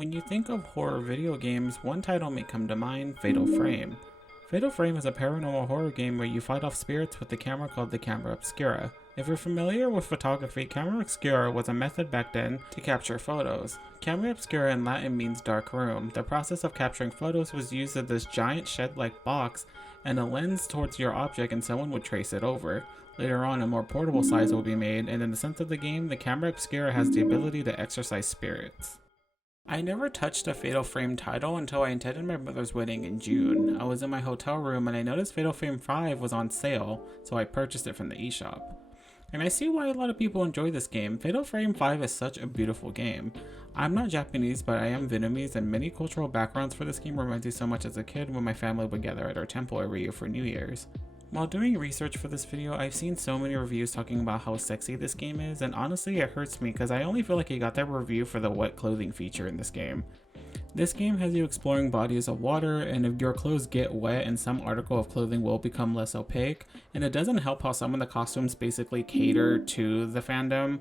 When you think of horror video games, one title may come to mind, Fatal Frame. Fatal Frame is a paranormal horror game where you fight off spirits with the camera called the camera obscura. If you're familiar with photography, camera obscura was a method back then to capture photos. Camera obscura in Latin means dark room. The process of capturing photos was used as this giant shed-like box and a lens towards your object, and someone would trace it over. Later on, a more portable size will be made, and in the sense of the game, the camera obscura has the ability to exorcise spirits. I never touched a Fatal Frame title until I attended my brother's wedding in June. I was in my hotel room and I noticed Fatal Frame 5 was on sale, so I purchased it from the eShop. And I see why a lot of people enjoy this game. Fatal Frame 5 is such a beautiful game. I'm not Japanese, but I am Vietnamese, and many cultural backgrounds for this game reminds me so much as a kid when my family would gather at our temple every year for New Year's. While doing research for this video, I've seen so many reviews talking about how sexy this game is, and honestly it hurts me because I only feel like I got that review for the wet clothing feature in this game. This game has you exploring bodies of water, and if your clothes get wet and some article of clothing will become less opaque, and it doesn't help how some of the costumes basically cater to the fandom.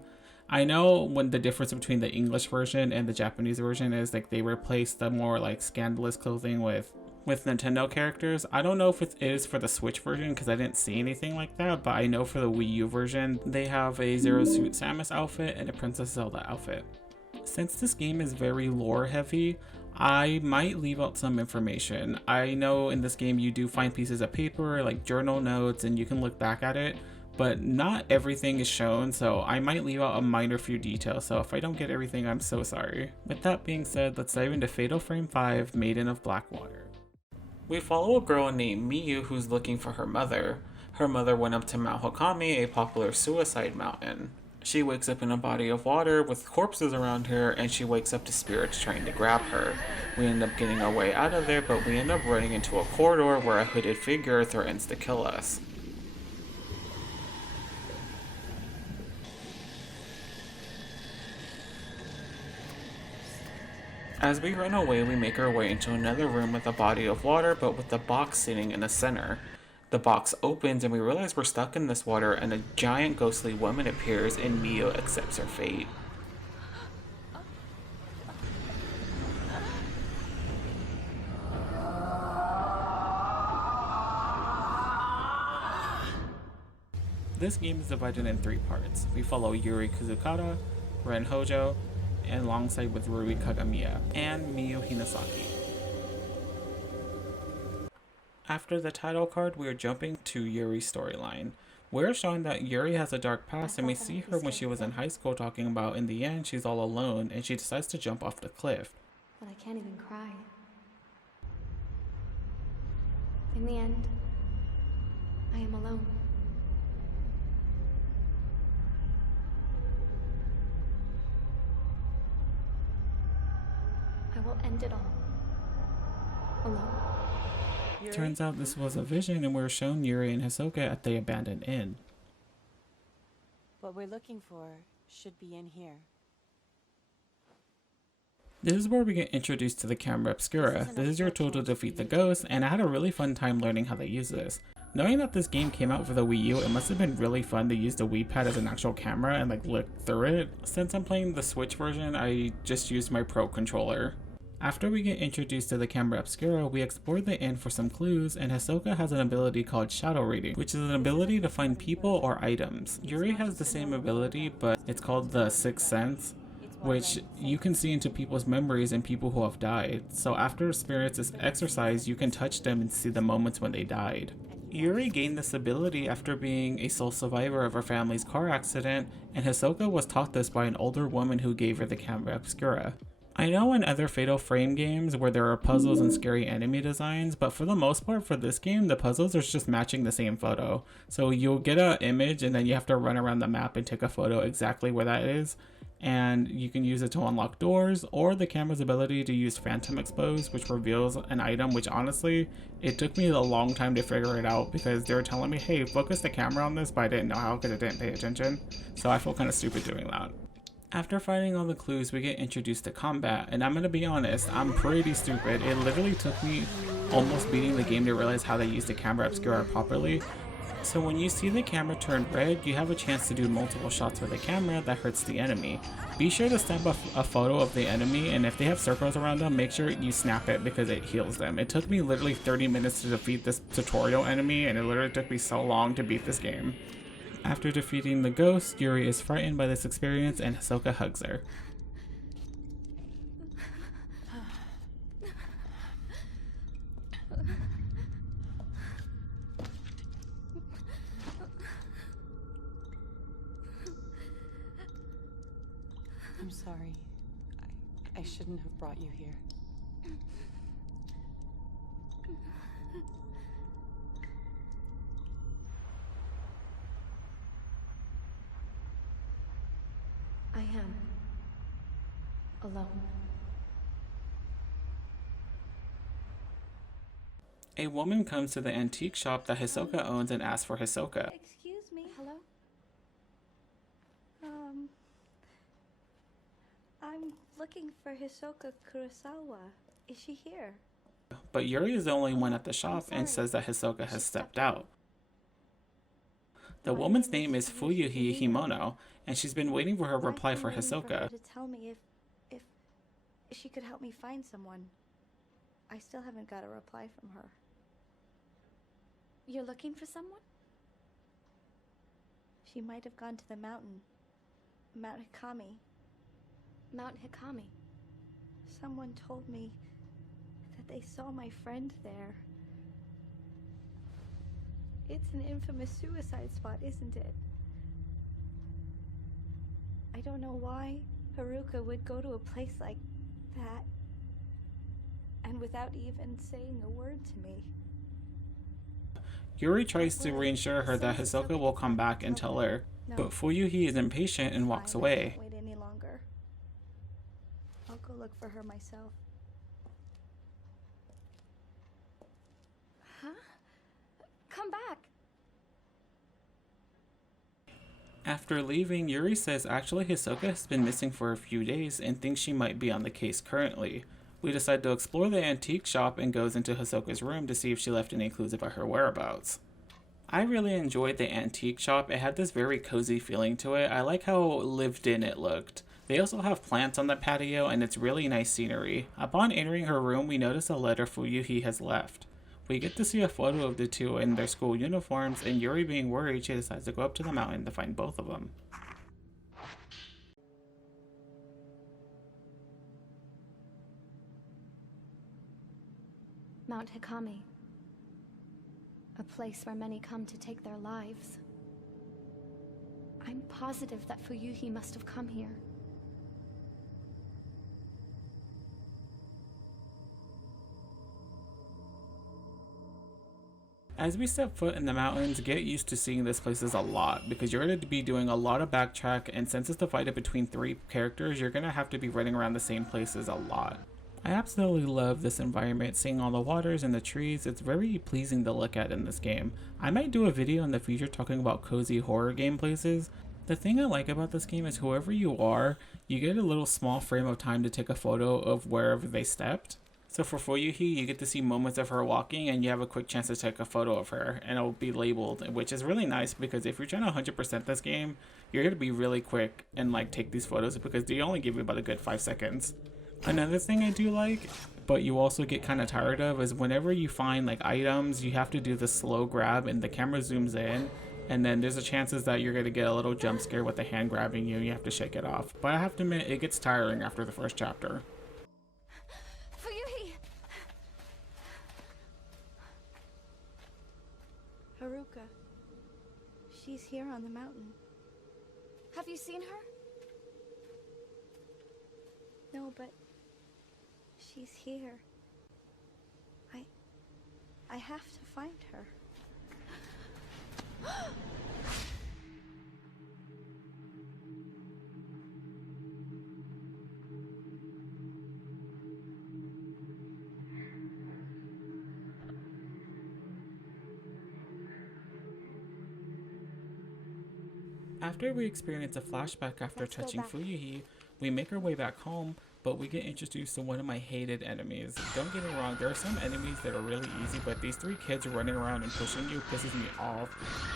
I know when the difference between the English version and the Japanese version is like they replaced the more like scandalous clothing with Nintendo characters. I don't know if it is for the Switch version because I didn't see anything like that, but I know for the Wii U version, they have a Zero Suit Samus outfit and a Princess Zelda outfit. Since this game is very lore heavy, I might leave out some information. I know in this game you do find pieces of paper like journal notes and you can look back at it, but not everything is shown, so I might leave out a minor few details, so if I don't get everything, I'm so sorry. With that being said, let's dive into Fatal Frame 5, Maiden of Blackwater. We follow a girl named Miyu who's looking for her mother. Her mother went up to Mount Hokami, a popular suicide mountain. She wakes up in a body of water with corpses around her, and she wakes up to spirits trying to grab her. We end up getting our way out of there, but we end up running into a corridor where a hooded figure threatens to kill us. As we run away, we make our way into another room with a body of water, but with the box sitting in the center. The box opens and we realize we're stuck in this water, and a giant ghostly woman appears and Miyu accepts her fate. This game is divided in 3 parts. We follow Yuri Kuzukata, Ren Hojo, and alongside with Rui Kagamiya, and Miyu Hinasaki. After the title card, we are jumping to Yuri's storyline. We're showing that Yuri has a dark past, and we see her when she was in high school talking about in the end she's all alone and she decides to jump off the cliff. But I can't even cry. In the end, I am alone. I will end it all. Alone. Yuri? Turns out this was a vision, and we're shown Yuri and Hisoka at the abandoned inn. What we're looking for should be in here. This is where we get introduced to the camera obscura. This is your tool to defeat the ghost, and I had a really fun time learning how they use this. Knowing that this game came out for the Wii U, it must have been really fun to use the Wii Pad as an actual camera and like look through it. Since I'm playing the Switch version, I just used my Pro controller. After we get introduced to the camera obscura, we explore the inn for some clues, and Hisoka has an ability called shadow reading, which is an ability to find people or items. Yuri has the same ability, but it's called the Sixth Sense, which you can see into people's memories and people who have died. So after spirits is exorcised, you can touch them and see the moments when they died. Yuri gained this ability after being a sole survivor of her family's car accident, and Hisoka was taught this by an older woman who gave her the camera obscura. I know in other Fatal Frame games where there are puzzles and scary enemy designs, but for the most part for this game, the puzzles are just matching the same photo. So you'll get an image and then you have to run around the map and take a photo exactly where that is. And you can use it to unlock doors, or the camera's ability to use Phantom Expose, which reveals an item, which honestly, it took me a long time to figure it out because they were telling me, hey, focus the camera on this, but I didn't know how because I didn't pay attention. So I feel kind of stupid doing that. After finding all the clues, we get introduced to combat, and I'm gonna be honest, I'm pretty stupid. It literally took me almost beating the game to realize how they use the camera obscura properly. So when you see the camera turn red, you have a chance to do multiple shots with the camera that hurts the enemy. Be sure to snap a photo of the enemy, and if they have circles around them, make sure you snap it because it heals them. It took me literally 30 minutes to defeat this tutorial enemy, and it literally took me so long to beat this game. After defeating the ghost, Yuri is frightened by this experience and Hisoka hugs her. I'm sorry. I shouldn't have brought you here. I am alone. A woman comes to the antique shop that Hisoka owns and asks for Hisoka. Excuse me. Hello? I'm looking for Hisoka Kurosawa. Is she here? But Yuri is the only one at the shop and says that Hisoka has stepped out. The woman's name is Fuyuhi Himono, and she's been waiting for her reply for Hisoka. To tell me if she could help me find someone. I still haven't got a reply from her. You're looking for someone? She might have gone to the mountain. Mount Hikami. Mount Hikami. Someone told me that they saw my friend there. It's an infamous suicide spot, isn't it? I don't know why Haruka would go to a place like that and without even saying a word to me. Yuri tries to reassure her that Hisoka will come back and tell her, but Fuyuhi is impatient and walks away. I can't wait any longer. I'll go look for her myself. Huh? Come back. After leaving, Yuri says actually Hisoka has been missing for a few days and thinks she might be on the case currently. We decide to explore the antique shop and goes into Hisoka's room to see if she left any clues about her whereabouts. I really enjoyed the antique shop. It had this very cozy feeling to it. I like how lived in it looked. They also have plants on the patio and it's really nice scenery. Upon entering her room, we notice a letter Fuyuhi has left. We get to see a photo of the two in their school uniforms, and Yuri being worried, she decides to go up to the mountain to find both of them. Mount Hikami. A place where many come to take their lives. I'm positive that Fuyuhi must have come here. As we step foot in the mountains, get used to seeing this places a lot, because you're going to be doing a lot of backtrack, and since it's divided between 3 characters, you're going to have to be running around the same places a lot. I absolutely love this environment, seeing all the waters and the trees. It's very pleasing to look at in this game. I might do a video in the future talking about cozy horror game places. The thing I like about this game is whoever you are, you get a little small frame of time to take a photo of wherever they stepped. So for Fuyuhi, you get to see moments of her walking and you have a quick chance to take a photo of her and it'll be labeled, which is really nice because if you're trying to 100% this game, you're going to be really quick and like take these photos because they only give you about a good 5 seconds. Another thing I do like, but you also get kind of tired of, is whenever you find like items, you have to do the slow grab and the camera zooms in, and then there's a chances that you're going to get a little jump scare with the hand grabbing you and you have to shake it off. But I have to admit, it gets tiring after the first chapter. Fuyuhi! Haruka. She's here on the mountain. Have you seen her? No, but she's here. I have to find her. After we experience a flashback after Let's go touching back. Fuyuhi, we make our way back home, but we get introduced to one of my hated enemies. Don't get me wrong, there are some enemies that are really easy, but these 3 kids running around and pushing you pisses me off.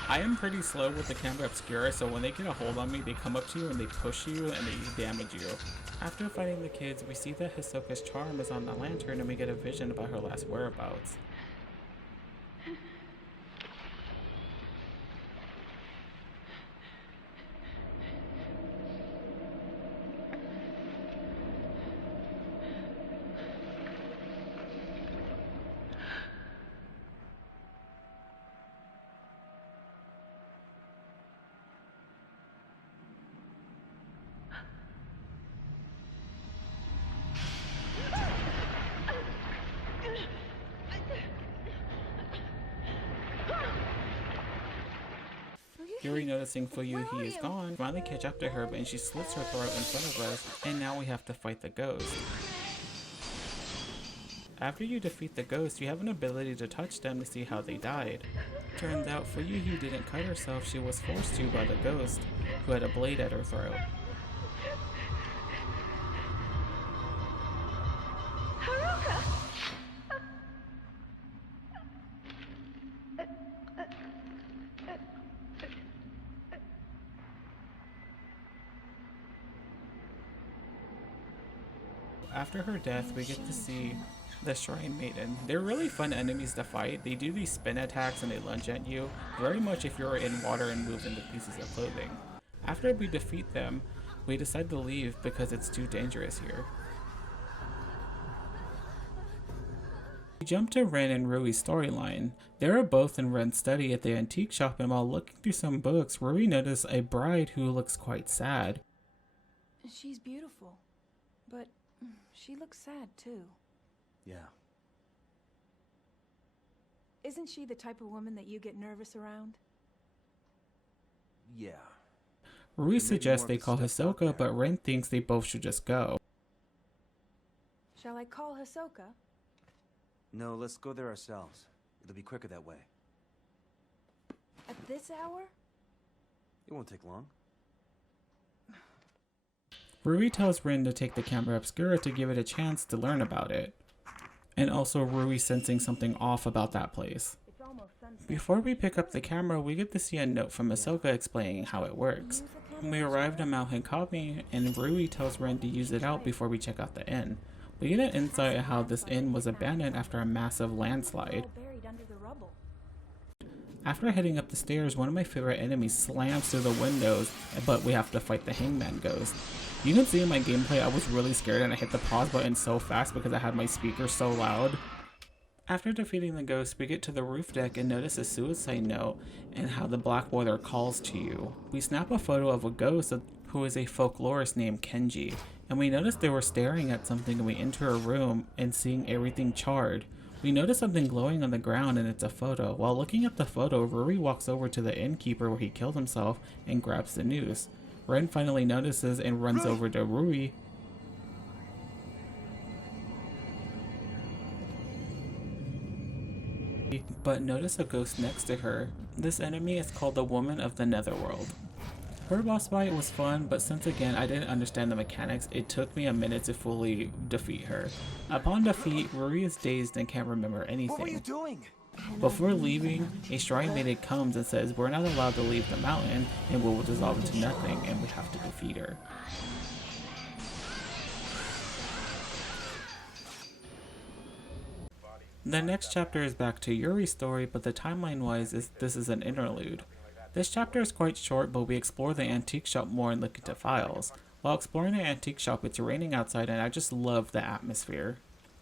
I am pretty slow with the camera obscura, so when they get a hold on me, they come up to you and they push you and they damage you. After fighting the kids, we see that Hisoka's charm is on the lantern and we get a vision about her last whereabouts. Yuri, noticing Fuyuhi is gone, finally catch up to her, and she slits her throat in front of us, and now we have to fight the ghost. After you defeat the ghost, you have an ability to touch them to see how they died. Turns out Fuyuhi didn't cut herself, she was forced to by the ghost, who had a blade at her throat. After her death, we get to see the Shrine Maiden. They're really fun enemies to fight. They do these spin attacks and they lunge at you, very much if you're in water and move into pieces of clothing. After we defeat them, we decide to leave because it's too dangerous here. We jump to Ren and Rui's storyline. They are both in Ren's study at the antique shop, and while looking through some books, Rui notices a bride who looks quite sad. She's beautiful, but she looks sad too. Yeah. Isn't she the type of woman that you get nervous around? Yeah. Rui suggests they call Hisoka, but Ren thinks they both should just go. Shall I call Hisoka? No, let's go there ourselves. It'll be quicker that way. At this hour? It won't take long. Rui tells Rin to take the camera obscura to give it a chance to learn about it. And also Rui sensing something off about that place. Before we pick up the camera, we get to see a note from Hisoka explaining how it works. We arrived at Mount Hinkami, and Rui tells Rin to use it out before we check out the inn. We get an insight on how this inn was abandoned after a massive landslide. After heading up the stairs, one of my favorite enemies slams through the windows, but we have to fight the Hangman Ghost. You can see in my gameplay I was really scared and I hit the pause button so fast because I had my speaker so loud. After defeating the ghost, we get to the roof deck and notice a suicide note and how the Black Water calls to you. We snap a photo of a ghost who is a folklorist named Kenji, and we notice they were staring at something, and we enter a room and seeing everything charred. We notice something glowing on the ground and it's a photo. While looking at the photo, Ruri walks over to the innkeeper where he killed himself and grabs the noose. Ren finally notices and runs over to Rui. But notice a ghost next to her. This enemy is called the Woman of the Netherworld. Her boss fight was fun, but since again I didn't understand the mechanics, it took me a minute to fully defeat her. Upon defeat, Ruri is dazed and can't remember anything. What were you doing? Before leaving, a shrine maiden comes and says we're not allowed to leave the mountain and we will dissolve into nothing and we have to defeat her. The next chapter is back to Yuri's story, but the timeline-wise, this is an interlude. This chapter is quite short, but we explore the antique shop more and look into files. While exploring the antique shop, it's raining outside and I just love the atmosphere.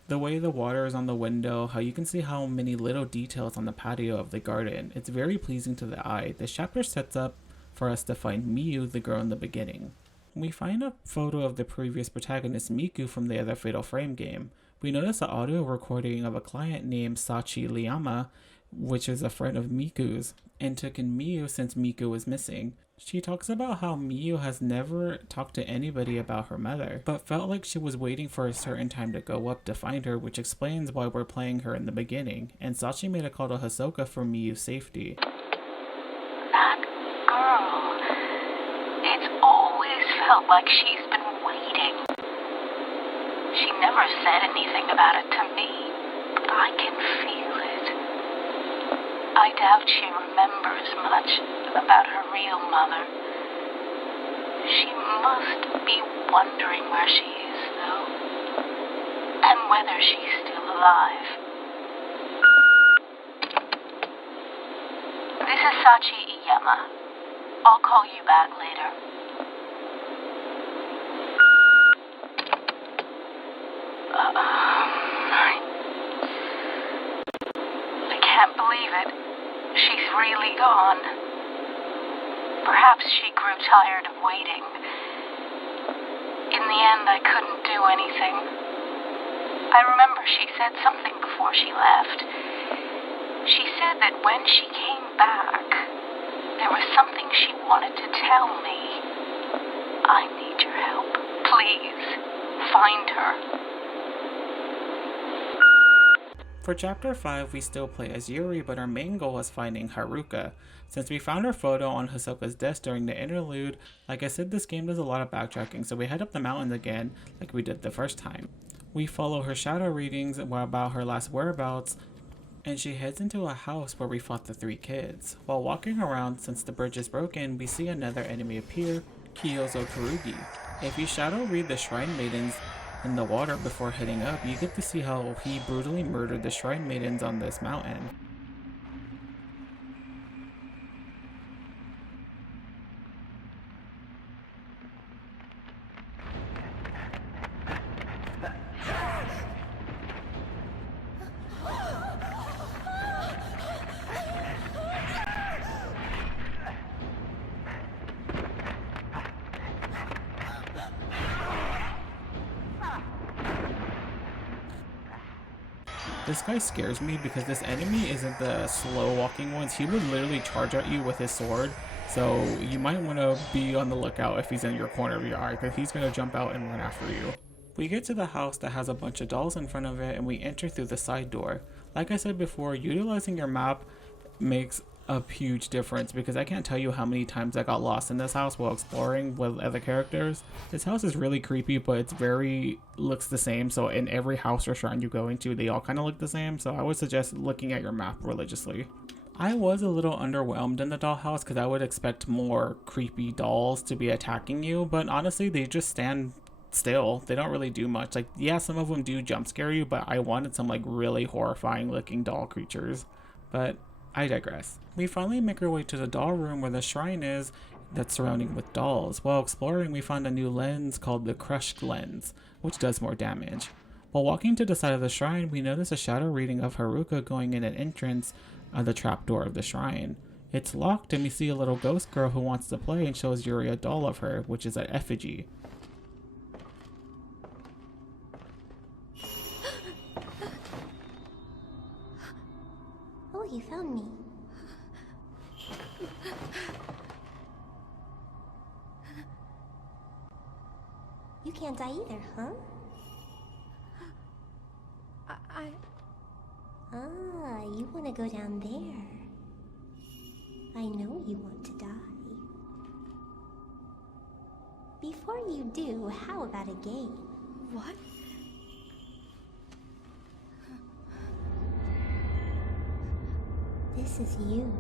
The way the water is on the window, how you can see how many little details on the patio of the garden. It's very pleasing to the eye. This chapter sets up for us to find Miyu, the girl in the beginning. We find a photo of the previous protagonist Miku from the other Fatal Frame game. We notice an audio recording of a client named Sachi Liyama, which is a friend of Miku's, and took in Miyu since Miku was missing. She talks about how Miyu has never talked to anybody about her mother, but felt like she was waiting for a certain time to go up to find her, which explains why we're playing her in the beginning, and Sachi made a call to Hisoka for Miyu's safety. That girl, it's always felt like she's been waiting. never said anything about it to me, but I can feel it. I doubt she remembers much about her real mother. She must be wondering where she is, though, and whether she's still alive. This is Sachi Iyama. I'll call you back later. I can't believe it. She's really gone. Perhaps she grew tired of waiting. In the end, I couldn't do anything. I remember she said something before she left. She said that when she came back, there was something she wanted to tell me. I need your help. Please, find her. For Chapter 5, we still play as Yuri, but our main goal is finding Haruka. Since we found her photo on Hisoka's desk during the interlude, like I said, this game does a lot of backtracking, so we head up the mountains again, like we did the first time. We follow her shadow readings about her last whereabouts, and she heads into a house where we fought the 3 kids. While walking around, since the bridge is broken, we see another enemy appear, Kyozo Kurugi. If you shadow read the Shrine Maidens in the water before heading up, you get to see how he brutally murdered the Shrine Maidens on this mountain. This guy scares me because this enemy isn't the slow walking ones. He would literally charge at you with his sword, so you might want to be on the lookout if he's in your corner of your eye, because he's going to jump out and run after you. We get to the house that has a bunch of dolls in front of it, and we enter through the side door. Like I said before, utilizing your map makes a huge difference, because I can't tell you how many times I got lost in this house while exploring with other characters. This house is really creepy, but it's looks the same, so in every house or shrine you go into, they all kind of look the same, so I would suggest looking at your map religiously. I was a little underwhelmed in the dollhouse because I would expect more creepy dolls to be attacking you, but honestly they just stand still. They don't really do much. Like, yeah, some of them do jump scare you, but I wanted some like really horrifying looking doll creatures. But I digress. We finally make our way to the doll room where the shrine is that's surrounding with dolls. While exploring, we find a new lens called the Crushed Lens, which does more damage. While walking to the side of the shrine, we notice a shadow reading of Haruka going in an entrance of the trapdoor of the shrine. It's locked, and we see a little ghost girl who wants to play and shows Yuri a doll of her, which is an effigy. Oh, you found me. You can't die either, huh? Ah, you want to go down there. I know you want to die. Before you do, how about a game? What? This is you.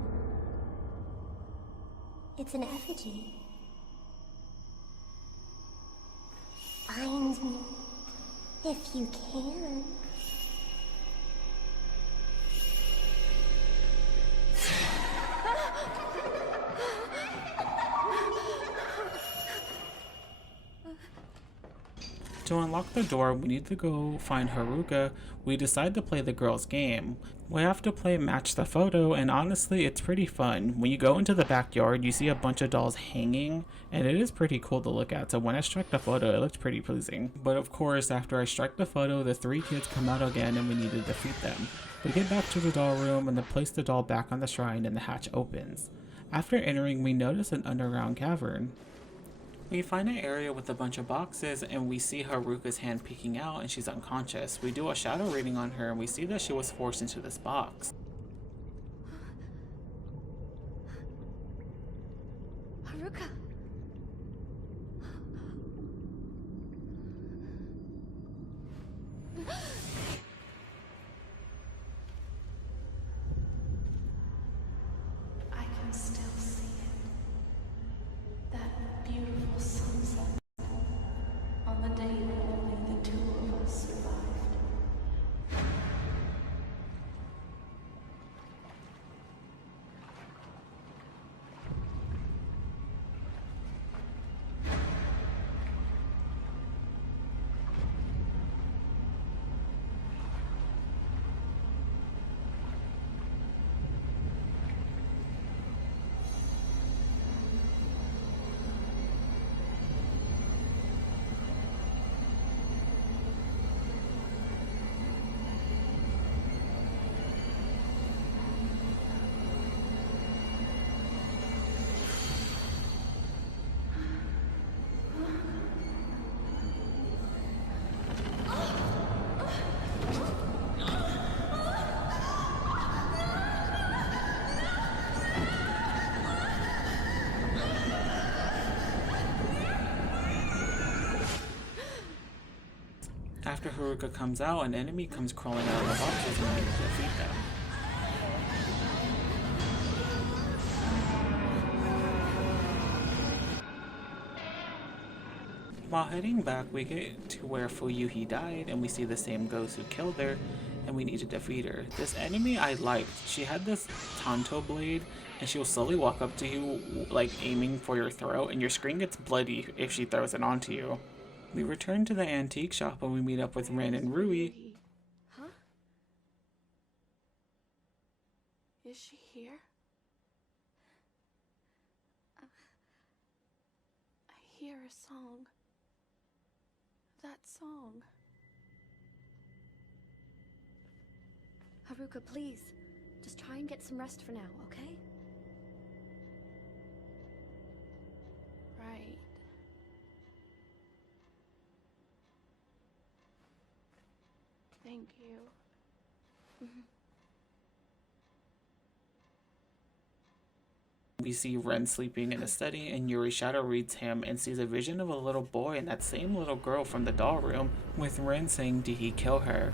It's an effigy. Find me, if you can. To unlock the door, we need to go find Haruka. We decide to play the girl's game. We have to play match the photo, and honestly, it's pretty fun. When you go into the backyard, you see a bunch of dolls hanging, and it is pretty cool to look at. So when I struck the photo, it looked pretty pleasing. But of course, after I strike the photo, the 3 kids come out again, and we need to defeat them. We get back to the doll room, and then place the doll back on the shrine, and the hatch opens. After entering, we notice an underground cavern. We find an area with a bunch of boxes, and we see Haruka's hand peeking out, and she's unconscious. We do a shadow reading on her, and we see that she was forced into this box. Haruka! Haruka comes out, an enemy comes crawling out of the boxes and we need to defeat them. While heading back, we get to where Fuyuhi died, and we see the same ghost who killed her, and we need to defeat her. This enemy I liked. She had this Tanto blade, and she will slowly walk up to you, like aiming for your throat, and your screen gets bloody if she throws it onto you. We return to the antique shop, and we meet up with Rin and Rui. Huh? Is she here? I hear a song. That song. Haruka, please. Just try and get some rest for now, okay? Right. Thank you. We see Ren sleeping in a study, and Yuri shadow reads him and sees a vision of a little boy and that same little girl from the doll room, with Ren saying, "Did he kill her?"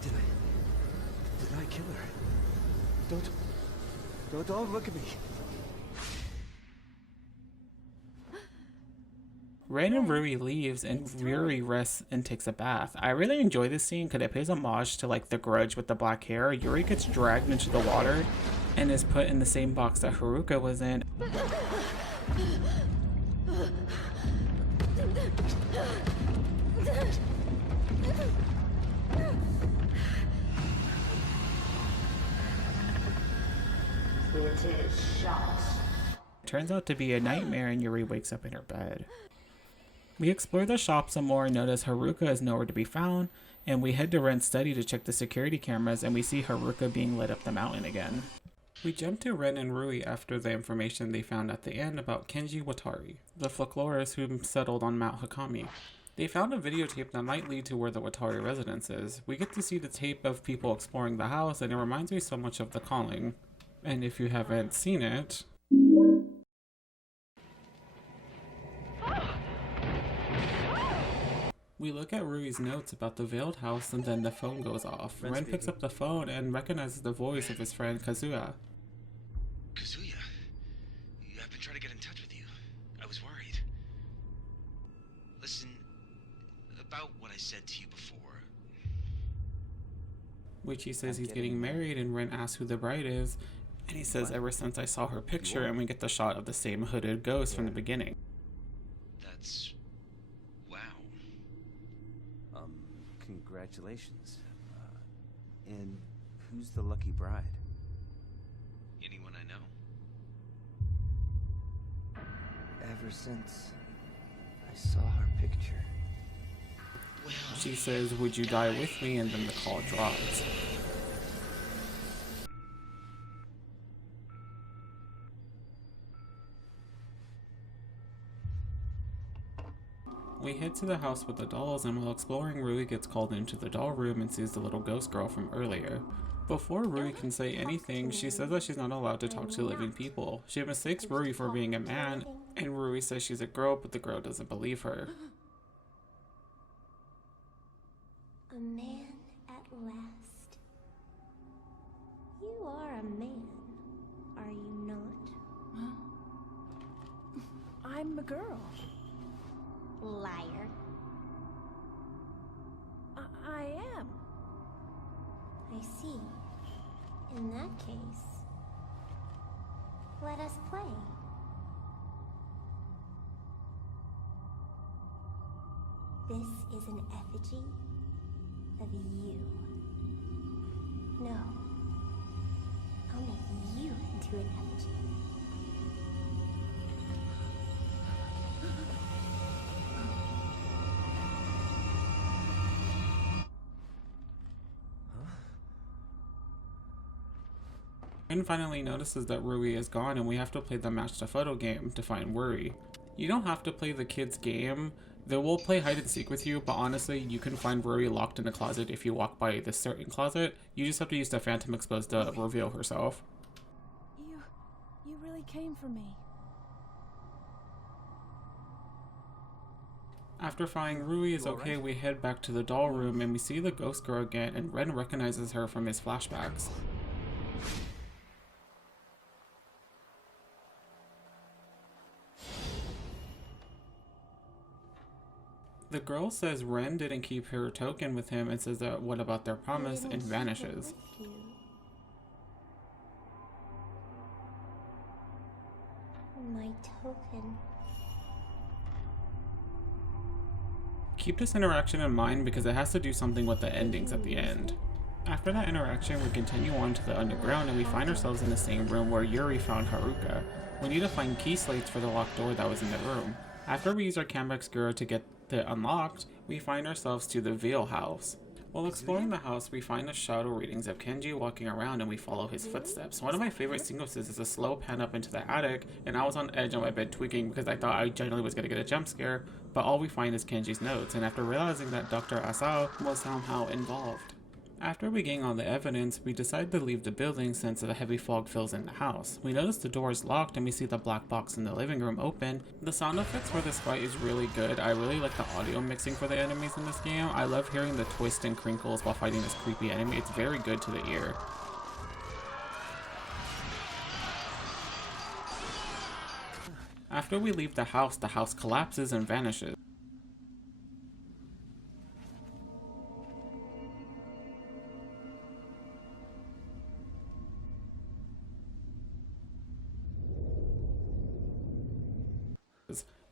Did I kill her? Don't look at me. Ren and Rui leaves, and Yuri rests and takes a bath. I really enjoy this scene because it pays homage to like The Grudge with the black hair. Yuri gets dragged into the water and is put in the same box that Haruka was in. Turns out to be a nightmare, and Yuri wakes up in her bed. We explore the shop some more and notice Haruka is nowhere to be found, and we head to Ren's study to check the security cameras, and we see Haruka being led up the mountain again. We jump to Ren and Rui after the information they found at the end about Kenji Watari, the folklorist who settled on Mount Hakami. They found a videotape that might lead to where the Watari residence is. We get to see the tape of people exploring the house, and it reminds me so much of The Calling. And if you haven't seen it... We look at Rui's notes about the veiled house, and then the phone goes off. Ren picks up the phone and recognizes the voice of his friend Kazuya. Kazuya, I've been trying to get in touch with you. I was worried. Listen, about what I said to you before. Which he says he's getting married, and Ren asks who the bride is, and he says ever since I saw her picture, and we get the shot of the same hooded ghost from the beginning. That's... wow. Congratulations. And who's the lucky bride? Anyone I know. Ever since I saw her picture. Well... She says, "Would you die with me?" and then the call drops. We head to the house with the dolls, and while exploring, Rui gets called into the doll room and sees the little ghost girl from earlier. Before Rui can say anything, she says that she's not allowed to talk to living people. She mistakes Rui for being a man, and Rui says she's a girl, but the girl doesn't believe her. A man at last. You are a man, are you not? I'm a girl. Liar. I am. I see. In that case, let us play. This is an effigy of you. No. I'll make you into an effigy. Ren finally notices that Rui is gone, and we have to play the match to photo game to find Rui. You don't have to play the kids game. They will play hide and seek with you, but honestly, you can find Rui locked in a closet if you walk by this certain closet. You just have to use the Phantom Exposed to reveal herself. You really came for me. After finding Rui is okay, we head back to the doll room and we see the ghost girl again, and Ren recognizes her from his flashbacks. The girl says Ren didn't keep her token with him and says that what about their promise, and vanishes. My token. Keep this interaction in mind because it has to do something with the endings at the end. After that interaction, we continue on to the underground and we find ourselves in the same room where Yuri found Haruka. We need to find key slates for the locked door that was in the room. After we use our camera obscura to get it unlocked, we find ourselves to the Veil house. While exploring the house, we find the shadow readings of Kenji walking around and we follow his footsteps. One of my favorite sequences is a slow pan up into the attic, and I was on edge on my bed tweaking because I thought I generally was going to get a jump scare, but all we find is Kenji's notes, and after realizing that Dr. Asao was somehow involved. After we gain all the evidence, we decide to leave the building since a heavy fog fills in the house. We notice the door is locked and we see the black box in the living room open. The sound effects for this fight is really good. I really like the audio mixing for the enemies in this game. I love hearing the twists and crinkles while fighting this creepy enemy. It's very good to the ear. After we leave the house collapses and vanishes.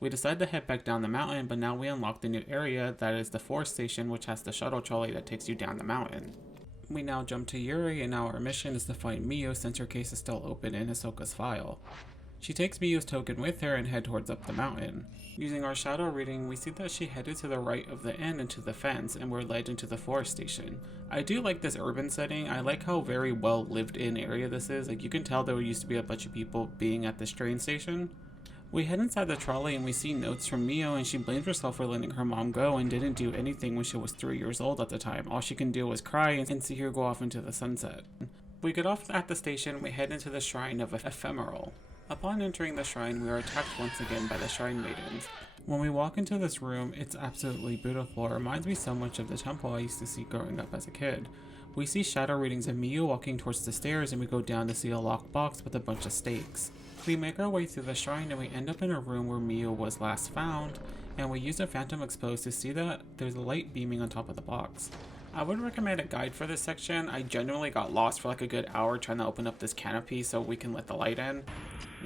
We decide to head back down the mountain, but now we unlock the new area that is the forest station, which has the shuttle trolley that takes you down the mountain. We now jump to Yuri, and now our mission is to find Miyu since her case is still open in Hisoka's file. She takes Miyu's token with her and head towards up the mountain. Using our shadow reading, we see that she headed to the right of the inn into the fence, and we're led into the forest station. I do like this urban setting. I like how very well lived in area this is. Like, you can tell there used to be a bunch of people being at this train station. We head inside the trolley and we see notes from Miyu, and she blames herself for letting her mom go and didn't do anything when she was 3 years old at the time. All she can do was cry and see her go off into the sunset. We get off at the station and we head into the shrine of Ephemeral. Upon entering the shrine, we are attacked once again by the shrine maidens. When we walk into this room, it's absolutely beautiful. It reminds me so much of the temple I used to see growing up as a kid. We see shadow readings of Miyu walking towards the stairs, and we go down to see a locked box with a bunch of stakes. We make our way through the shrine and we end up in a room where Miyu was last found, and we use a phantom expose to see that there's a light beaming on top of the box. I would recommend a guide for this section. I genuinely got lost for like a good hour trying to open up this canopy so we can let the light in.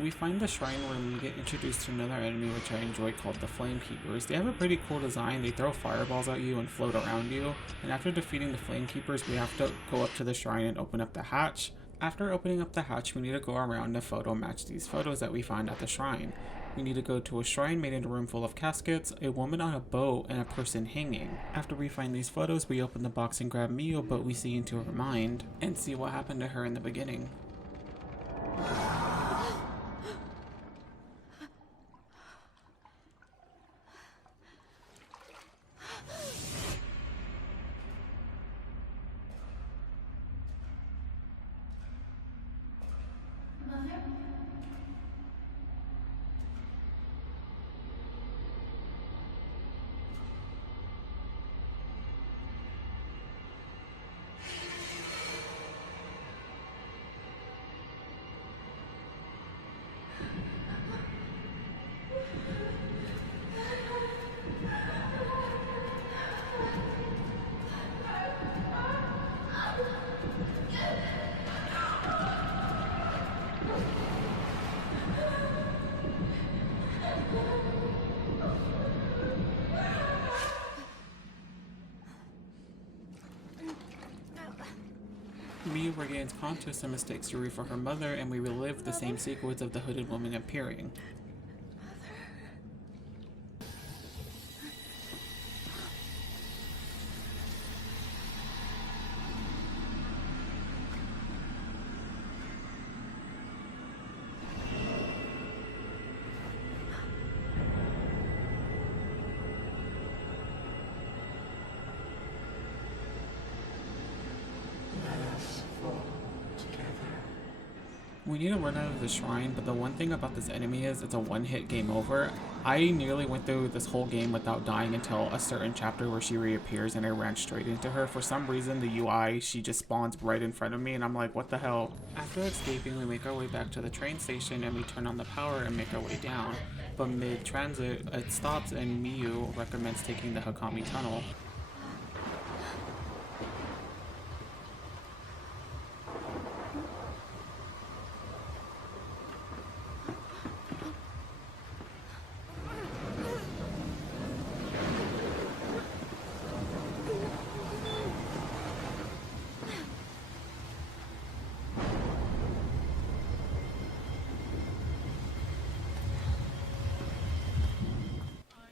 We find the shrine room and we get introduced to another enemy which I enjoy called the Flame Keepers. They have a pretty cool design. They throw fireballs at you and float around you, and after defeating the Flame Keepers we have to go up to the shrine and open up the hatch. After opening up the hatch, we need to go around and photo match these photos that we find at the shrine. We need to go to a shrine made in a room full of caskets, a woman on a boat, and a person hanging. After we find these photos, we open the box and grab Miyu, but we see into her mind and see what happened to her in the beginning. Miyu regains conscious and mistakes Yuri for her mother, and we relive the same sequence of the hooded woman appearing. We need to run out of the shrine, but the one thing about this enemy is it's a one-hit game over. I nearly went through this whole game without dying until a certain chapter where she reappears and I ran straight into her. For some reason, the UI, she just spawns right in front of me and I'm like, what the hell? After escaping, we make our way back to the train station and we turn on the power and make our way down. But mid-transit, it stops and Miyu recommends taking the Hakami tunnel.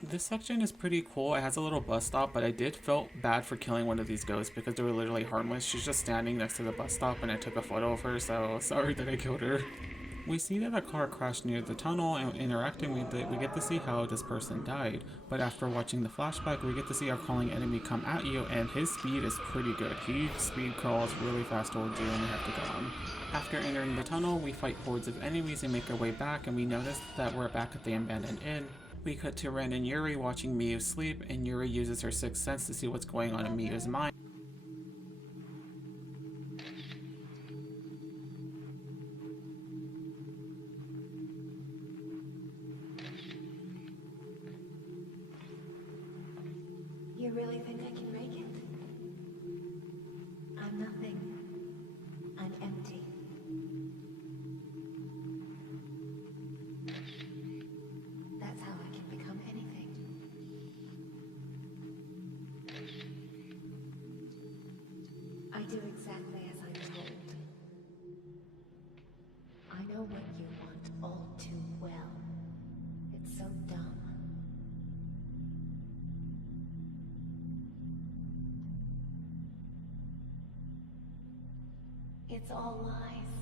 This section is pretty cool. It has a little bus stop, but I did felt bad for killing one of these ghosts because they were literally harmless. She's just standing next to the bus stop and I took a photo of her, so sorry that I killed her. We see that a car crashed near the tunnel and interacting with it, we get to see how this person died. But after watching the flashback, we get to see our crawling enemy come at you and his speed is pretty good. He speed crawls really fast towards you and you have to get on. After entering the tunnel, we fight hordes of enemies and make our way back, and we notice that we're back at the abandoned inn. We cut to Ren and Yuri watching Miyu sleep, and Yuri uses her sixth sense to see what's going on in Miyu's mind. You really think I can make it? I'm nothing. I'm empty. That's how I can become anything. I do exactly as I'm told. I know what you want all too well. It's so dumb. It's all lies.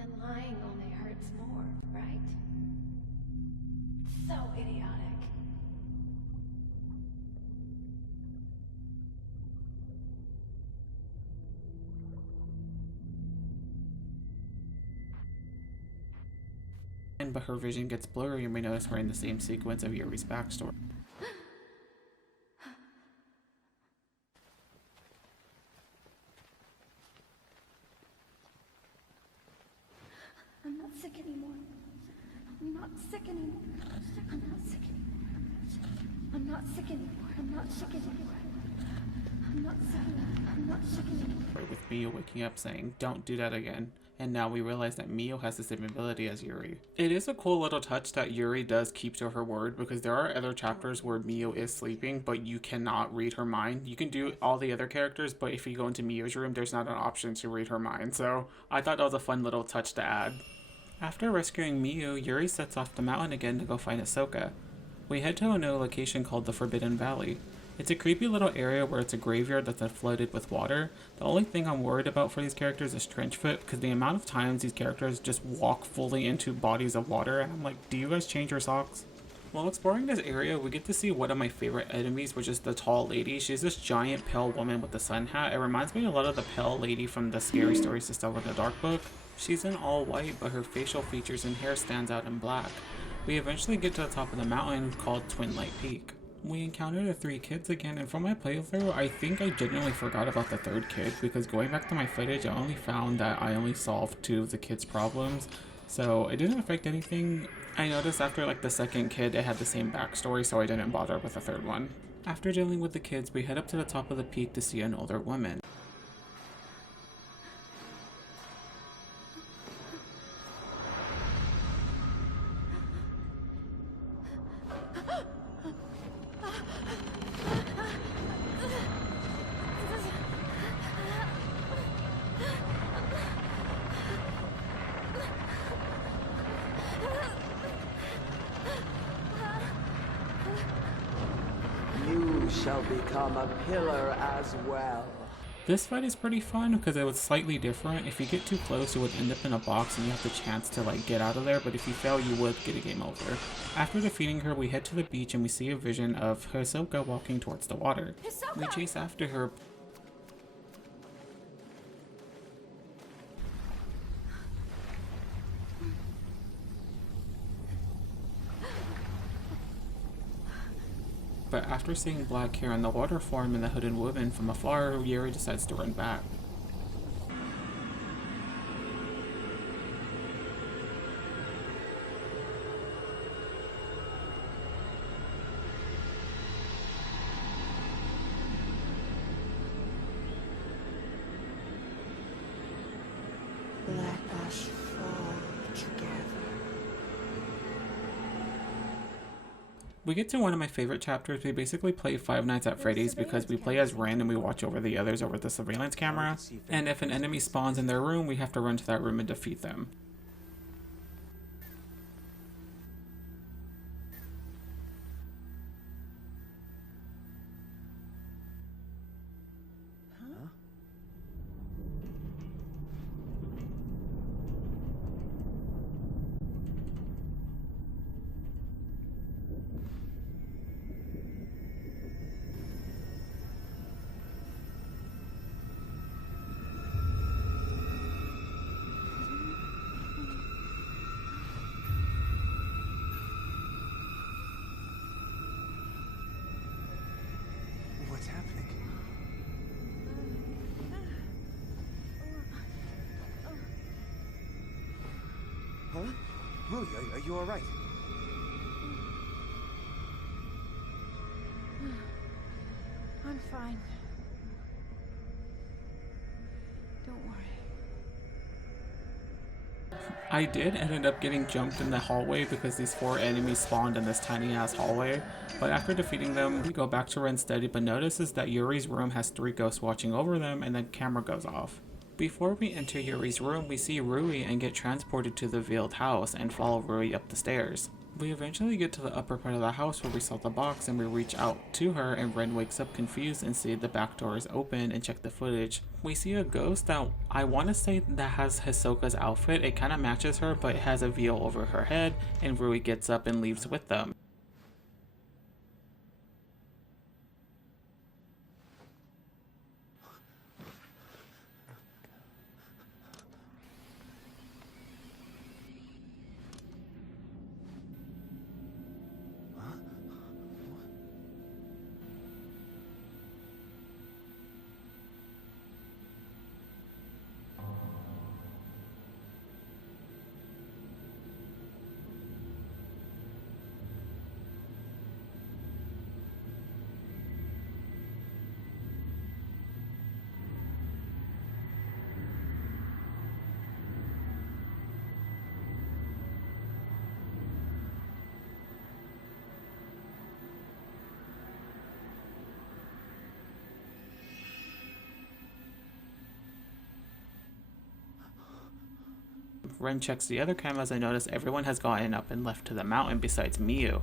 And lying only hurts more, right? So idiotic. But her vision gets blurry and we notice we're in the same sequence of Yuri's backstory. I'm not sick anymore. I'm not sick anymore. I'm not sick anymore. I'm not sick anymore. I'm not sick anymore. I'm not sick anymore. I'm not sick anymore. With Miyu waking up saying, "Don't do that again." And now we realize that Miyu has the same ability as Yuri. It is a cool little touch that Yuri does keep to her word, because there are other chapters where Miyu is sleeping, but you cannot read her mind. You can do all the other characters, but if you go into Miyu's room, there's not an option to read her mind. So I thought that was a fun little touch to add. After rescuing Miyu, Yuri sets off the mountain again to go find Ahsoka. We head to a new location called the Forbidden Valley. It's a creepy little area where it's a graveyard that's flooded with water. The only thing I'm worried about for these characters is Trenchfoot, because the amount of times these characters just walk fully into bodies of water, and I'm like, do you guys change your socks? While exploring this area, we get to see one of my favorite enemies, which is the tall lady. She's this giant pale woman with the sun hat. It reminds me a lot of the pale lady from the Scary Stories to Tell in the Dark book. She's in all white, but her facial features and hair stands out in black. We eventually get to the top of the mountain called Twin Light Peak. We encounter the three kids again, and for my playthrough, I think I genuinely forgot about the third kid, because going back to my footage, I only found that I only solved 2 of the kids' problems, so it didn't affect anything. I noticed after like the second kid, it had the same backstory, so I didn't bother with the third one. After dealing with the kids, we head up to the top of the peak to see an older woman. You shall become a pillar as well. This fight is pretty fun because it was slightly different. If you get too close, you would end up in a box and you have the chance to like get out of there, but if you fail, you would get a game over. After defeating her, we head to the beach and we see a vision of Hisoka walking towards the water. Hisoka! We chase after her. but after seeing black hair in the water form and the hooded woman from afar, Yuri decides to run back. Let us fall together. We get to one of my favorite chapters. We basically play Five Nights at Freddy's because we play as Ren and we watch over the others over the surveillance camera, and if an enemy spawns in their room, we have to run to that room and defeat them. What's happening? Huh? Rui, are you alright? I'm fine. Don't worry. I did end up getting jumped in the hallway because these 4 enemies spawned in this tiny ass hallway, but after defeating them, we go back to Ren's study but notices that Yuri's room has 3 ghosts watching over them and then camera goes off. Before we enter Yuri's room, we see Rui and get transported to the veiled house and follow Rui up the stairs. We eventually get to the upper part of the house where we saw the box and we reach out to her and Ren wakes up confused and see the back door is open and check the footage. We see a ghost that I want to say that has Hisoka's outfit. It kind of matches her but it has a veil over her head and Rui gets up and leaves with them. Ren checks the other cameras and notice everyone has gotten up and left to the mountain besides Miyu.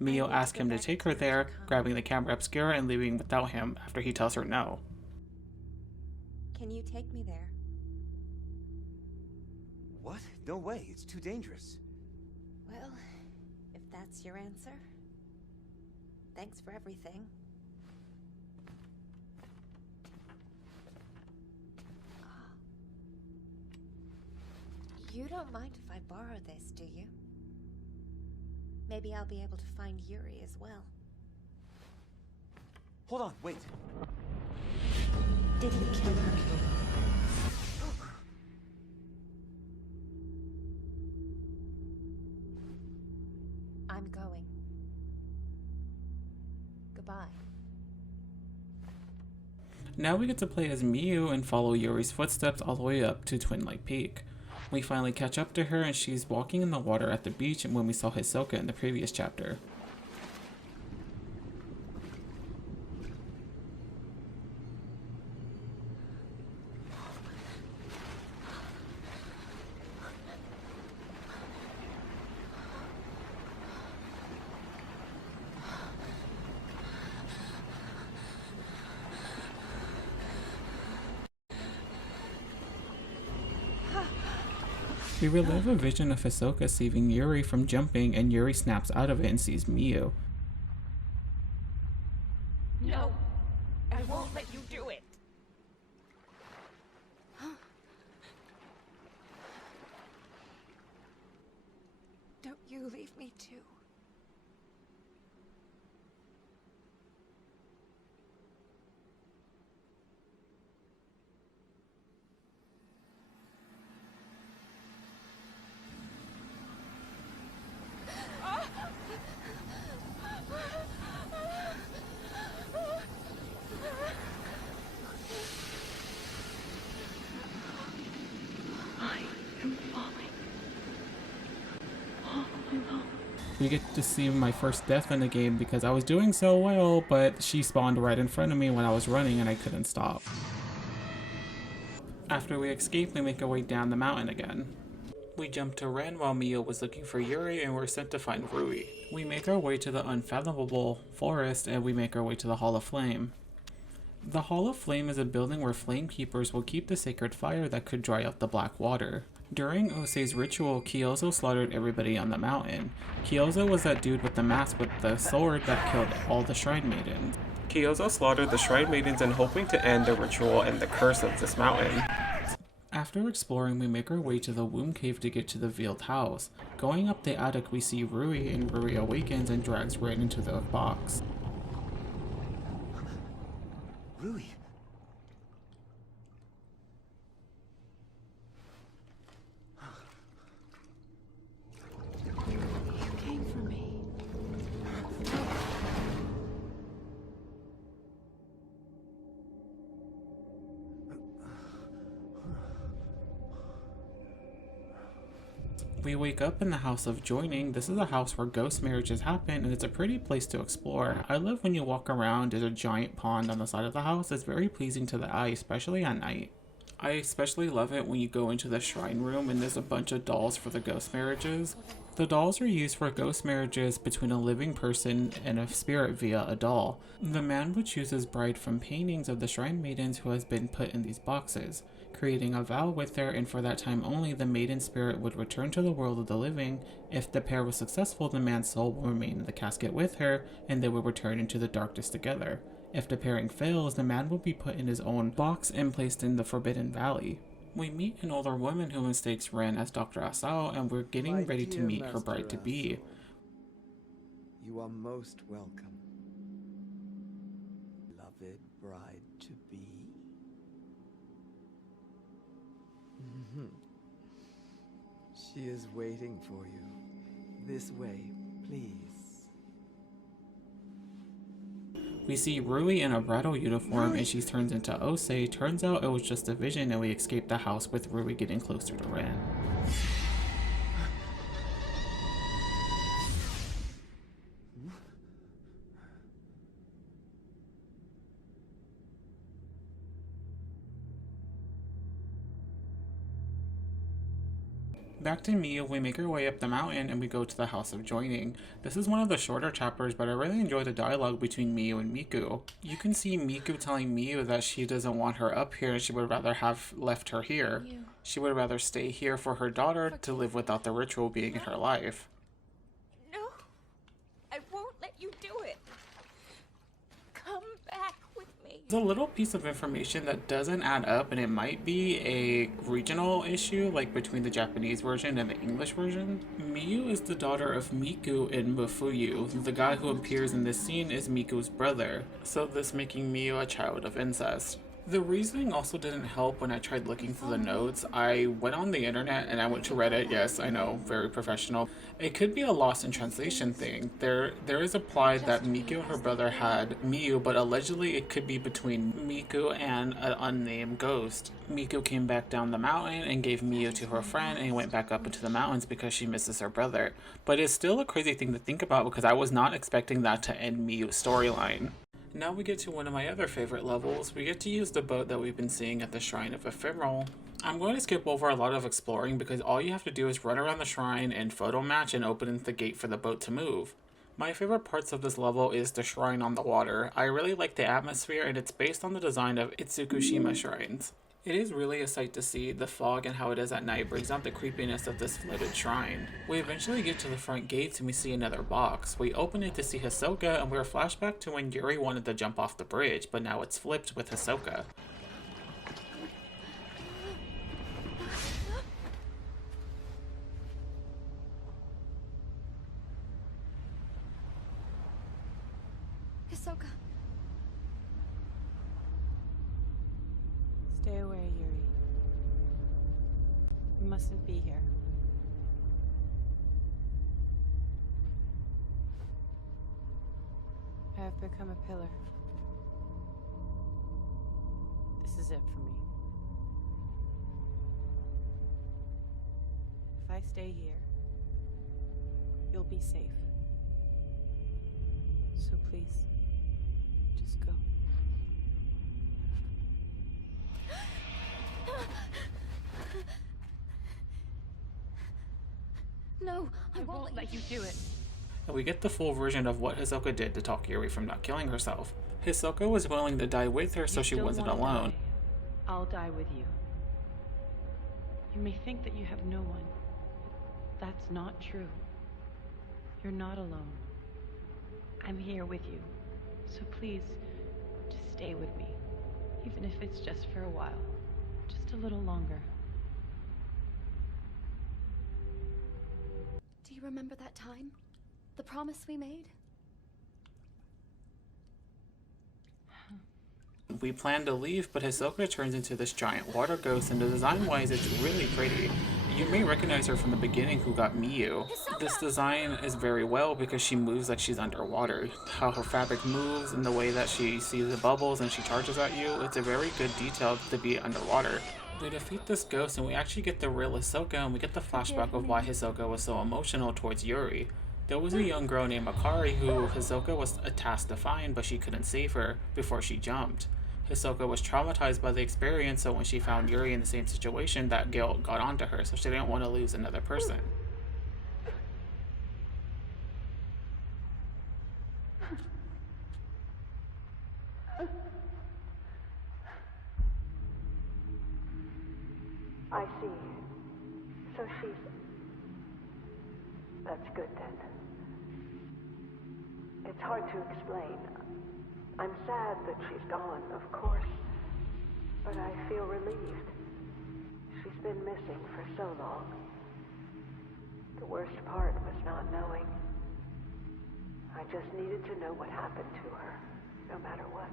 Miyu asks him to take her there, grabbing the camera obscura and leaving without him after he tells her no. Can you take me there? What? No way, it's too dangerous. Well, if that's your answer, thanks for everything. You don't mind if I borrow this, do you? Maybe I'll be able to find Yuri as well. Hold on, wait. Did he kill her? I'm going. Goodbye. Now we get to play as Miyu and follow Yuri's footsteps all the way up to Twin Lake Peak. We finally catch up to her and she's walking in the water at the beach when we saw Hisoka in the previous chapter. We relive a vision of Hisoka saving Yuri from jumping, and Yuri snaps out of it and sees Miyu. No, I won't let you do it. Don't you leave me too. We get to see my first death in the game because I was doing so well, but she spawned right in front of me when I was running and I couldn't stop. After we escape, we make our way down the mountain again. We jump to Ren while Miyu was looking for Yuri, and we're sent to find Rui. We make our way to the unfathomable forest, and we make our way to the Hall of Flame. The Hall of Flame is a building where flame keepers will keep the sacred fire that could dry out the black water. During Osei's ritual, Kyozo slaughtered everybody on the mountain. Kyozo was that dude with the mask with the sword that killed all the Shrine Maidens. Kyozo slaughtered the Shrine Maidens in hoping to end the ritual and the curse of this mountain. After exploring, we make our way to the womb cave to get to the veiled house. Going up the attic, we see Rui, and Rui awakens and drags Ren into the box. Rui. You came for me. We wake up in the House of Joining. This is a house where ghost marriages happen, and it's a pretty place to explore. I love when you walk around. There's a giant pond on the side of the house. It's very pleasing to the eye, especially at night. I especially love it when you go into the shrine room and there's a bunch of dolls for the ghost marriages. The dolls are used for ghost marriages between a living person and a spirit via a doll. The man would choose his bride from paintings of the shrine maidens who has been put in these boxes, creating a vow with her, and for that time only the maiden spirit would return to the world of the living. If the pair was successful, the man's soul will remain in the casket with her, and they will return into the darkness together. If the pairing fails, the man will be put in his own box and placed in the Forbidden Valley. We meet an older woman who mistakes Ren as Dr. Asao, and we're getting ready to meet her bride-to-be. You are most welcome, beloved bride-to-be. She is waiting for you. This way, please. We see Rui in a bridal uniform and she turns into Osei. Turns out it was just a vision and we escape the house with Rui getting closer to Ren. Back to Miyu, we make our way up the mountain and we go to the House of Joining. This is one of the shorter chapters, but I really enjoy the dialogue between Miyu and Miku. You can see Miku telling Miyu that she doesn't want her up here and she would rather have left her here. She would rather stay here for her daughter to live without the ritual being in her life. No, I won't let you do it. Come back with me. There's a little piece of information that doesn't add up, and it might be a regional issue, like between the Japanese version and the English version. Miyu is the daughter of Miku and Mufuyu. The guy who appears in this scene is Miku's brother, so this making Miyu a child of incest. The reasoning also didn't help when I tried looking through the notes. I went on the internet and I went to Reddit. Yes, I know, very professional. It could be a lost in translation thing. There is implied that Miku and her brother had Miyu, but allegedly it could be between Miku and an unnamed ghost. Miku came back down the mountain and gave Miyu to her friend and went back up into the mountains because she misses her brother. But it's still a crazy thing to think about because I was not expecting that to end Miyu's storyline. Now we get to one of my other favorite levels. We get to use the boat that we've been seeing at the Shrine of Ephemeral. I'm going to skip over a lot of exploring because all you have to do is run around the shrine and photo match and open the gate for the boat to move. My favorite parts of this level is the shrine on the water. I really like the atmosphere and it's based on the design of Itsukushima shrines. It is really a sight to see. The fog and how it is at night brings out the creepiness of this flooded shrine. We eventually get to the front gates and we see another box. We open it to see Hisoka, and we're flashback to when Yuri wanted to jump off the bridge, but now it's flipped with Hisoka. Hisoka. Stay away, Yuri. You mustn't be here. I have become a pillar. This is it for me. If I stay here, you'll be safe. So please, just go. No, I won't let you do it. And we get the full version of what Hisoka did to talk Yuri from not killing herself. Hisoka was willing to die with her so she wasn't alone. I'll die with you. You may think that you have no one. That's not true. You're not alone. I'm here with you. So please, just stay with me. Even if it's just for a while. Just a little longer. Do you remember that time? The promise we made? We plan to leave, but Hisoka turns into this giant water ghost, and design-wise, it's really pretty. You may recognize her from the beginning who got Miyu. This design is very well because she moves like she's underwater. How her fabric moves and the way that she sees the bubbles and she charges at you, it's a very good detail to be underwater. We defeat this ghost and we actually get the real Hisoka, and we get the flashback of why Hisoka was so emotional towards Yuri. There was a young girl named Akari who Hisoka was tasked to find, but she couldn't save her before she jumped. Hisoka was traumatized by the experience, so when she found Yuri in the same situation, that guilt got onto her, so she didn't want to lose another person. I see. So she's... That's good then. It's hard to explain. I'm sad that she's gone, of course, but I feel relieved. She's been missing for so long. The worst part was not knowing. I just needed to know what happened to her, no matter what.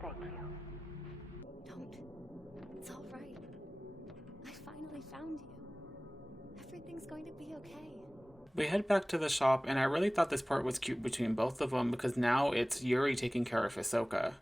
Thank you. Don't. It's all right. I finally found you. Everything's going to be okay. We head back to the shop, and I really thought this part was cute between both of them because now it's Yuri taking care of Hisoka.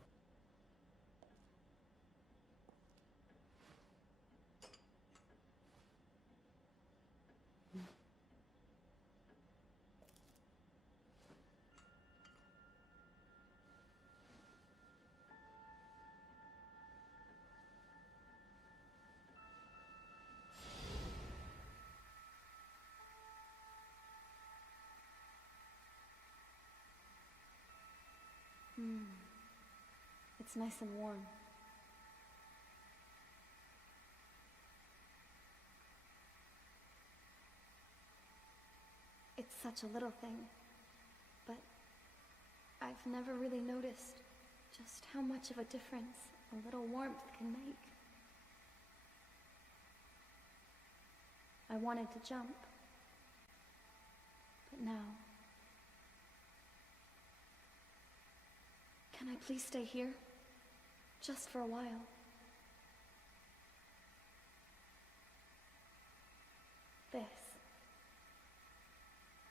It's nice and warm. It's such a little thing, but I've never really noticed just how much of a difference a little warmth can make. I wanted to jump, but now... Can I please stay here? Just for a while.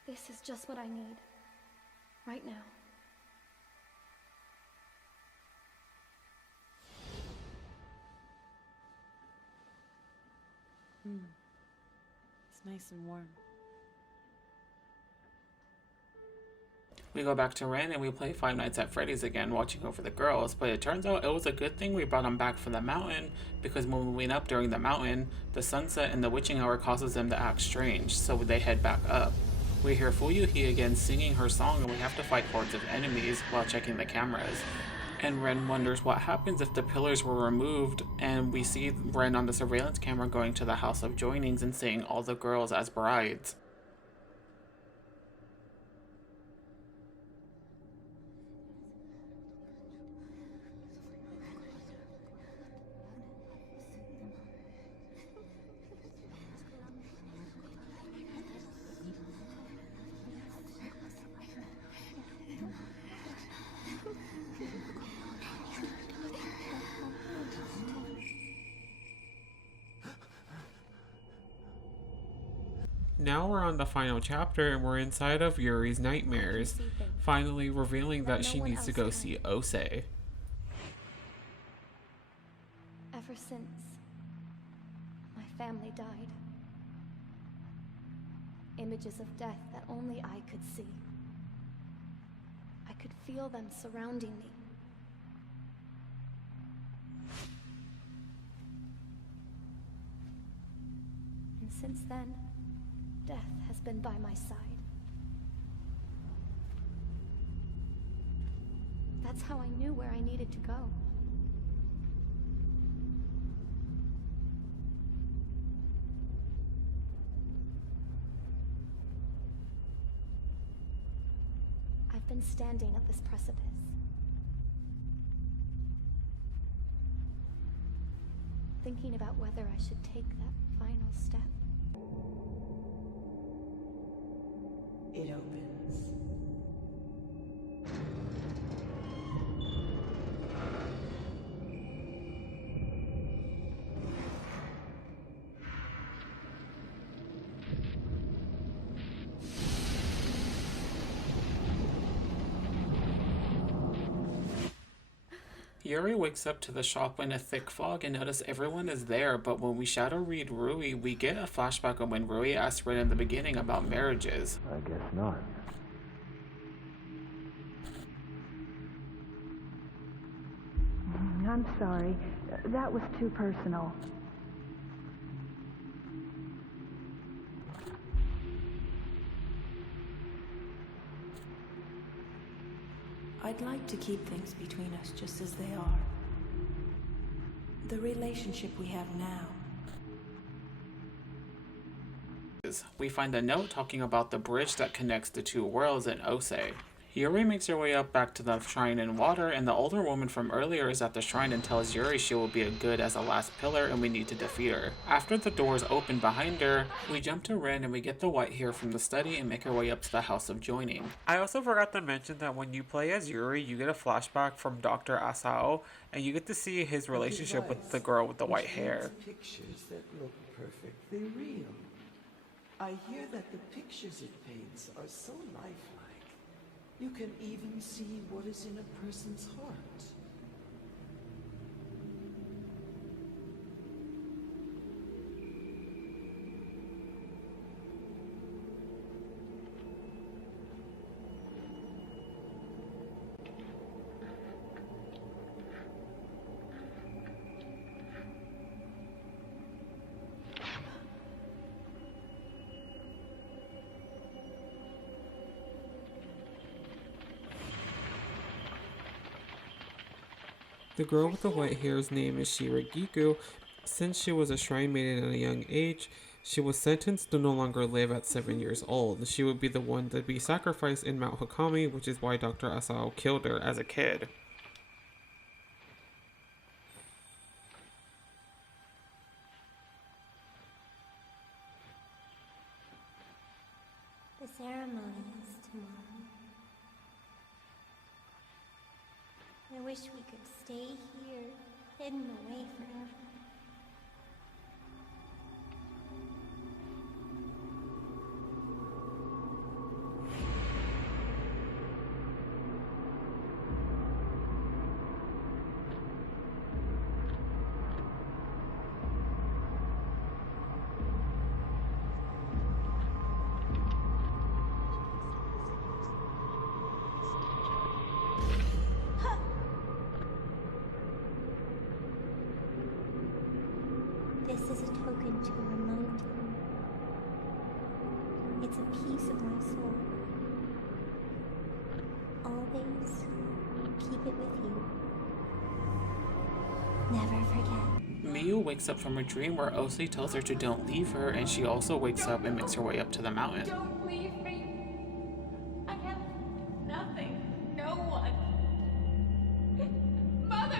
This is just what I need. Right now. It's nice and warm. We go back to Ren and we play Five Nights at Freddy's again, watching over the girls, but it turns out it was a good thing we brought them back for the mountain, because when we went up during the mountain, the sunset and the witching hour causes them to act strange, so they head back up. We hear Fuyuhi again singing her song, and we have to fight hordes of enemies while checking the cameras. And Ren wonders what happens if the pillars were removed, and we see Ren on the surveillance camera going to the House of Joinings and seeing all the girls as brides. Now we're on the final chapter and we're inside of Yuri's nightmares, finally revealing that she needs to go see Ose. Ever since my family died, images of death that only I could see. I could feel them surrounding me. And since then, death has been by my side. That's how I knew where I needed to go. I've been standing at this precipice. Thinking about whether I should take that final step. It opens. Yuri wakes up to the shop in a thick fog and notices everyone is there, but when we shadow read Rui, we get a flashback of when Rui asked Ren in the beginning about marriages. I guess not. I'm sorry. That was too personal. I'd like to keep things between us just as they are. The relationship we have now. We find a note talking about the bridge that connects the two worlds in Ose. Yuri makes her way up back to the shrine in water, and the older woman from earlier is at the shrine and tells Yuri she will be a good as a last pillar and we need to defeat her. After the doors open behind her, we jump to Ren and we get the white hair from the study and make our way up to the House of Joining. I also forgot to mention that when you play as Yuri, you get a flashback from Dr. Asao, and you get to see his relationship with the girl with the white hair. Pictures that look perfectly real. I hear that the pictures it paints are so lifelike. You can even see what is in a person's heart. The girl with the white hair's name is Shiragiku. Since she was a shrine maiden at a young age, she was sentenced to no longer live at 7 years old. She would be the one to be sacrificed in Mount Hakami, which is why Dr. Asao killed her as a kid. The ceremony is tomorrow. I wish we could stay here, hidden away forever. This is a token to remind you. It's a piece of my soul. Always keep it with you. Never forget. Miyu wakes up from a dream where Ose tells her to don't leave her, and she also wakes up and makes her way up to the mountain. Don't leave me. I have nothing. No one. Mother!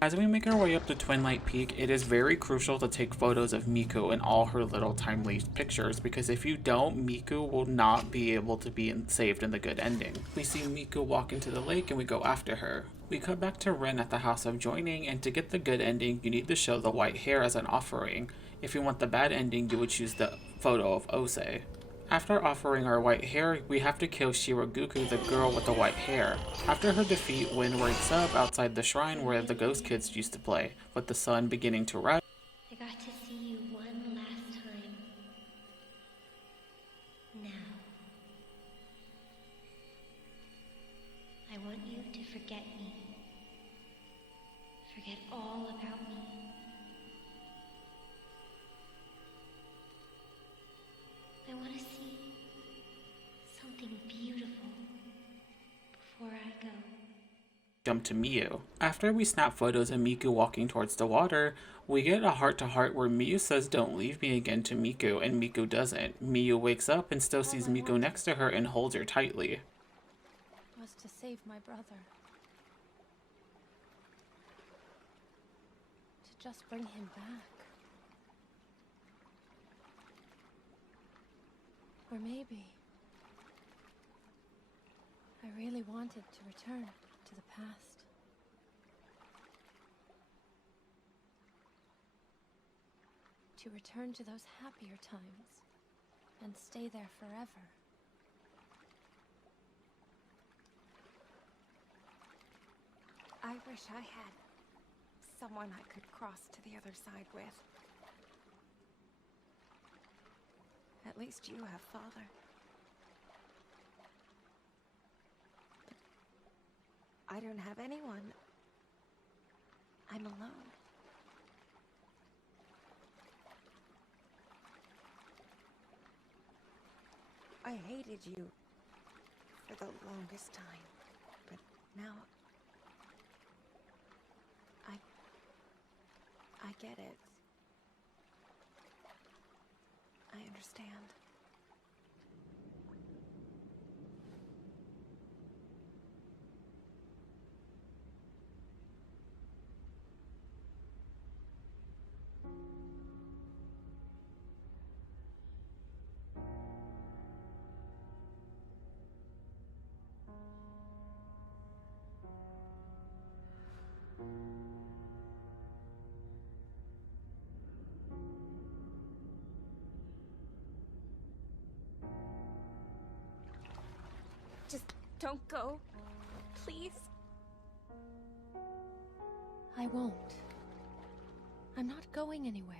As we make our way up to Twinlight Peak, it is very crucial to take photos of Miku and all her little timely pictures, because if you don't, Miku will not be able to be saved in the good ending. We see Miku walk into the lake and we go after her. We cut back to Ren at the House of Joining, and to get the good ending, you need to show the white hair as an offering. If you want the bad ending, you would choose the photo of Ose. After offering our white hair, we have to kill Shiraguku, the girl with the white hair. After her defeat, Win wakes up outside the shrine where the ghost kids used to play, with the sun beginning to rise. I got to see you one last time. Now, I want you to forget me. Forget all about me. I want to see something beautiful before I go. Jump to Miyu. After we snap photos of Miku walking towards the water, we get a heart-to-heart where Miyu says don't leave me again to Miku, and Miku doesn't. Miyu wakes up and still sees Miku next to her and holds her tightly. Was to save my brother. To just bring him back. Or maybe I really wanted to return to the past. To return to those happier times and stay there forever. I wish I had someone I could cross to the other side with. At least you have Father. But I don't have anyone. I'm alone. I hated you for the longest time, but now I get it. I understand. Just don't go, please. I won't. I'm not going anywhere.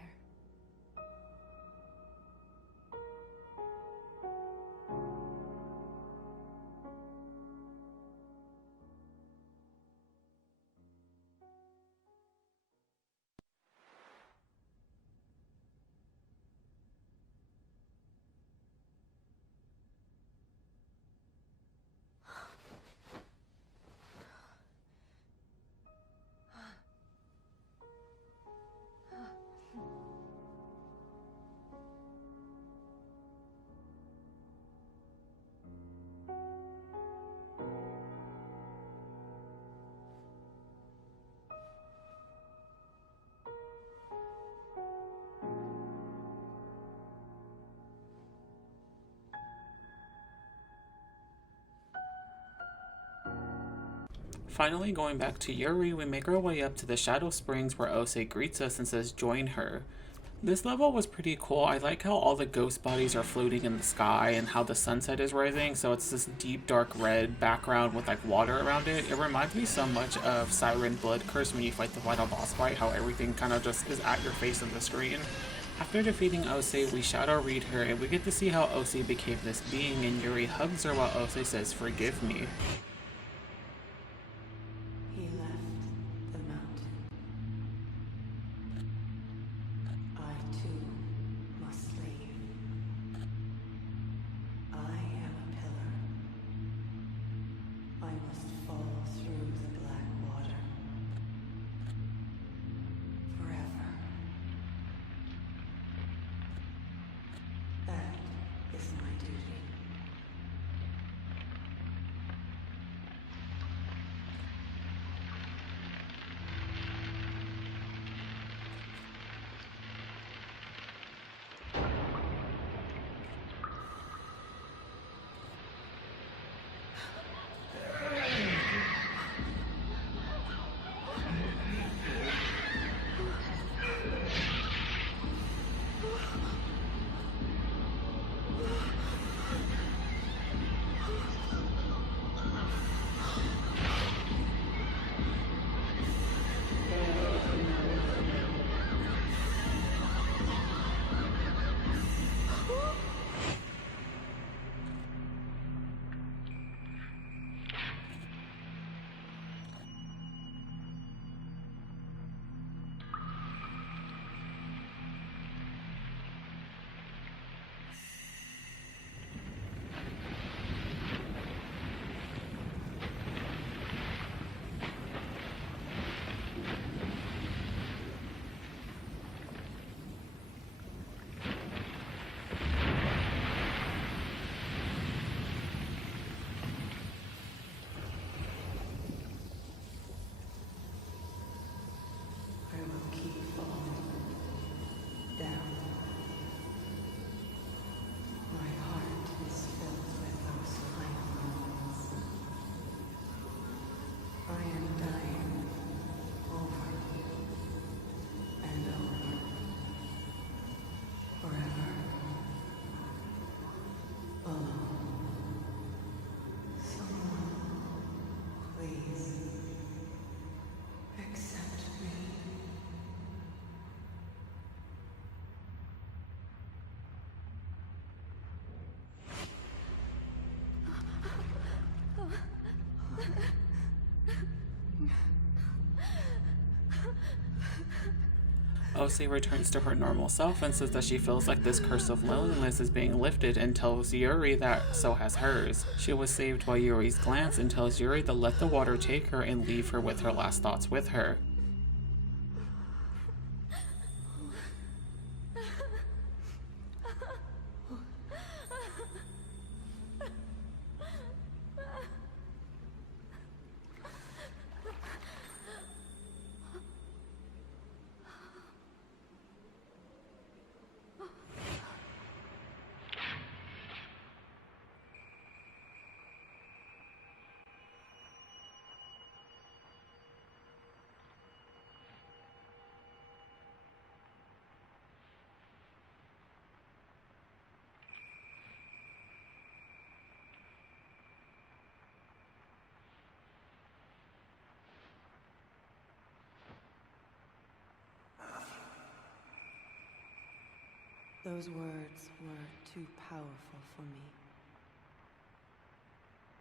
Finally, going back to Yuri, we make our way up to the Shadow Springs where Ose greets us and says join her. This level was pretty cool. I like how all the ghost bodies are floating in the sky and how the sunset is rising, so it's this deep dark red background with like water around it. It reminds me so much of Siren Blood Curse when you fight the final boss fight, how everything kind of just is at your face on the screen. After defeating Ose, we shadow read her and we get to see how Ose became this being, and Yuri hugs her while Ose says, "Forgive me." He left the mountain. I too must leave. I am a pillar. I must fall through the black water. Forever. That is my duty. I will keep falling down. My heart is filled with those final moments. I am dying over and over. Forever. Alone. Someone, please, accept me. Ose returns to her normal self and says that she feels like this curse of loneliness is being lifted, and tells Yuri that so has hers. She was saved by Yuri's glance and tells Yuri to let the water take her and leave her with her last thoughts with her. Those words were too powerful for me.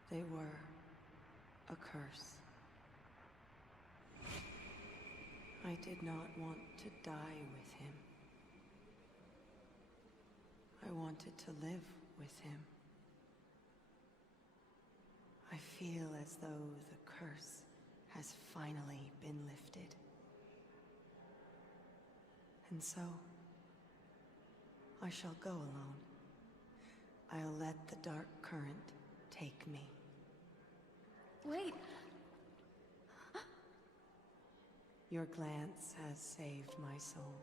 They were a curse. I did not want to die with him. I wanted to live with him. I feel as though the curse has finally been lifted. And so, I shall go alone. I'll let the dark current take me. Wait. Your glance has saved my soul.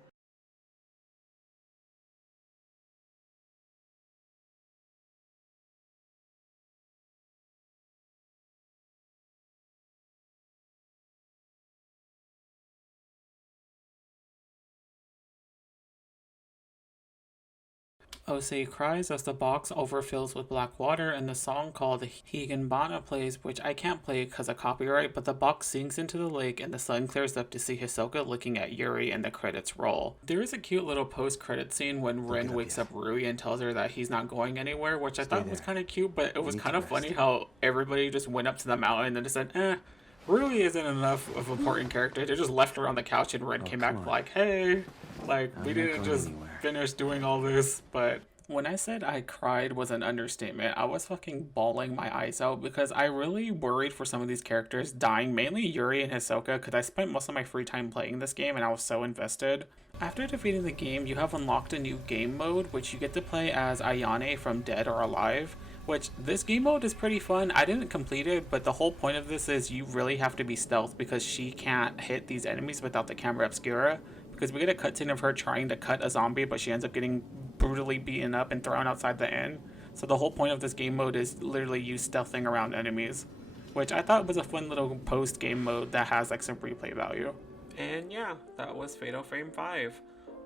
Osei cries as the box overfills with black water, and the song called Higanbana plays, which I can't play because of copyright, but the box sinks into the lake and the sun clears up to see Hisoka looking at Yuri and the credits roll. There is a cute little post-credit scene when Rin wakes up Rui and tells her that he's not going anywhere, which I thought was kind of cute, but it was kind of funny how everybody just went up to the mountain and then just said, Rui isn't enough of an important character. They just left her on the couch and Rin came back like, hey, like, we didn't just finish doing all this. But when I said I cried was an understatement. I was fucking bawling my eyes out because I really worried for some of these characters dying, mainly Yuri and Hisoka, because I spent most of my free time playing this game and I was so invested. After defeating the game, you have unlocked a new game mode, which you get to play as Ayane from Dead or Alive, which this game mode is pretty fun. I didn't complete it, but the whole point of this is you really have to be stealth because she can't hit these enemies without the camera obscura. Because we get a cutscene of her trying to cut a zombie, but she ends up getting brutally beaten up and thrown outside the inn. So the whole point of this game mode is literally you stealthing around enemies, which I thought was a fun little post-game mode that has like some replay value. And yeah, that was Fatal Frame 5.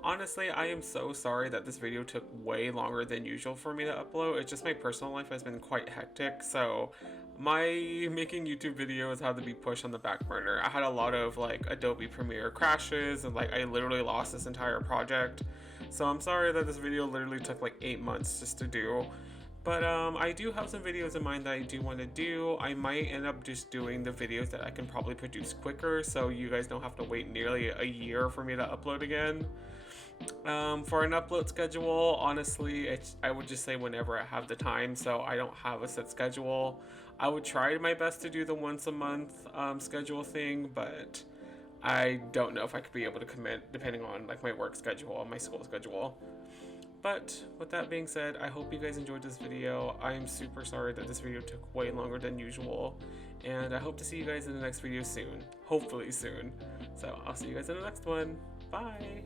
Honestly, I am so sorry that this video took way longer than usual for me to upload. It's just my personal life has been quite hectic, so my making YouTube videos had to be pushed on the back burner. I had a lot of like Adobe Premiere crashes and like I literally lost this entire project. So I'm sorry that this video literally took like 8 months just to do. But I do have some videos in mind that I do want to do. I might end up just doing the videos that I can probably produce quicker so you guys don't have to wait nearly a year for me to upload again. For an upload schedule, honestly, I would just say whenever I have the time, so I don't have a set schedule. I would try my best to do the once a month schedule thing, but I don't know if I could be able to commit depending on like my work schedule and my school schedule. But with that being said, I hope you guys enjoyed this video. I am super sorry that this video took way longer than usual, and I hope to see you guys in the next video soon. Hopefully soon. So I'll see you guys in the next one. Bye!